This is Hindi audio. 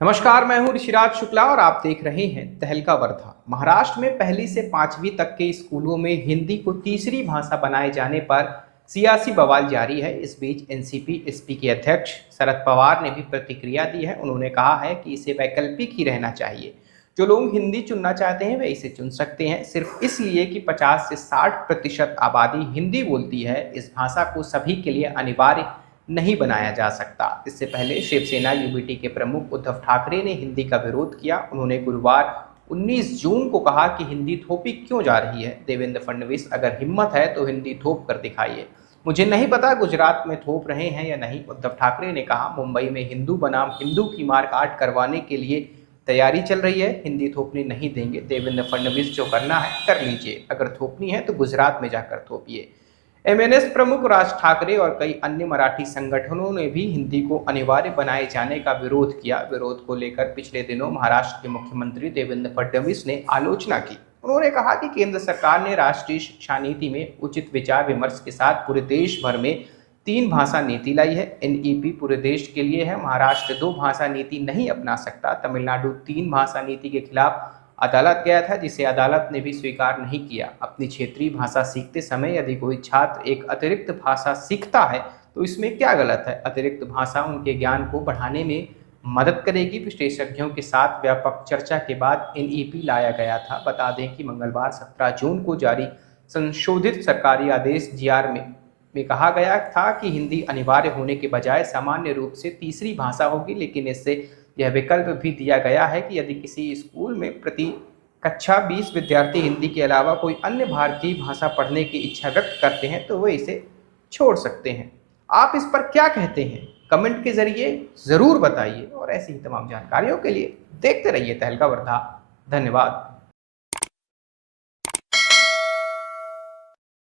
नमस्कार, मैं हूं ऋषिराज शुक्ला और आप देख रहे हैं तहलका वर्धा। महाराष्ट्र में पहली से पांचवी तक के स्कूलों में हिंदी को तीसरी भाषा बनाए जाने पर सियासी बवाल जारी है। इस बीच एनसीपी एसपी के अध्यक्ष शरद पवार ने भी प्रतिक्रिया दी है। उन्होंने कहा है कि इसे वैकल्पिक ही रहना चाहिए। जो लोग हिंदी चुनना चाहते हैं वे इसे चुन सकते हैं, सिर्फ इसलिए कि 50 से 60% आबादी हिंदी बोलती है। इस भाषा को सभी के लिए अनिवार्य नहीं बनाया जा सकता। इससे पहले शिवसेना यूबीटी के प्रमुख उद्धव ठाकरे ने हिंदी का विरोध किया। उन्होंने गुरुवार 19 जून को कहा कि हिंदी थोपी क्यों जा रही है। देवेंद्र फडणवीस, अगर हिम्मत है तो हिंदी थोप कर दिखाइए। मुझे नहीं पता गुजरात में थोप रहे हैं या नहीं, उद्धव ठाकरे ने कहा। मुंबई में हिंदू बनाम हिंदू की मारकाट करवाने के लिए तैयारी चल रही है। हिंदी थोपनी नहीं देंगे। देवेंद्र फडणवीस, जो करना है कर लीजिए, अगर थोपनी है तो गुजरात में जाकर थोपिए। एमएनएस प्रमुख राज ठाकरे और कई अन्य मराठी संगठनों ने भी हिंदी को अनिवार्य बनाए जाने का विरोध किया। विरोध को लेकर पिछले दिनों महाराष्ट्र के मुख्यमंत्री देवेंद्र फडणवीस ने आलोचना की। उन्होंने कहा कि केंद्र सरकार ने राष्ट्रीय शिक्षा नीति में उचित विचार विमर्श के साथ पूरे देश भर में 3 भाषा नीति लाई है। एनईपी पूरे देश के लिए है। महाराष्ट्र 2 भाषा नीति नहीं अपना सकता। तमिलनाडु 3 भाषा नीति के खिलाफ अदालत गया था, जिसे अदालत ने भी स्वीकार नहीं किया। अपनी क्षेत्रीय भाषा सीखते समय यदि कोई छात्र एक अतिरिक्त भाषा सीखता है तो इसमें क्या गलत है। अतिरिक्त भाषा उनके ज्ञान को बढ़ाने में मदद करेगी। विशेषज्ञों के साथ व्यापक चर्चा के बाद एनईपी लाया गया था। बता दें कि मंगलवार 17 जून को जारी संशोधित सरकारी आदेश जीआर में कहा गया था कि हिंदी अनिवार्य होने के बजाय सामान्य रूप से तीसरी भाषा होगी, लेकिन इससे यह विकल्प भी दिया गया है कि यदि किसी स्कूल में प्रति कक्षा 20 विद्यार्थी हिंदी के अलावा कोई अन्य भारतीय भाषा पढ़ने की इच्छा व्यक्त करते हैं तो वे इसे छोड़ सकते हैं। आप इस पर क्या कहते हैं? कमेंट के जरिए ज़रूर बताइए और ऐसी ही तमाम जानकारियों के लिए देखते रहिए तहलका वर्धा। धन्यवाद।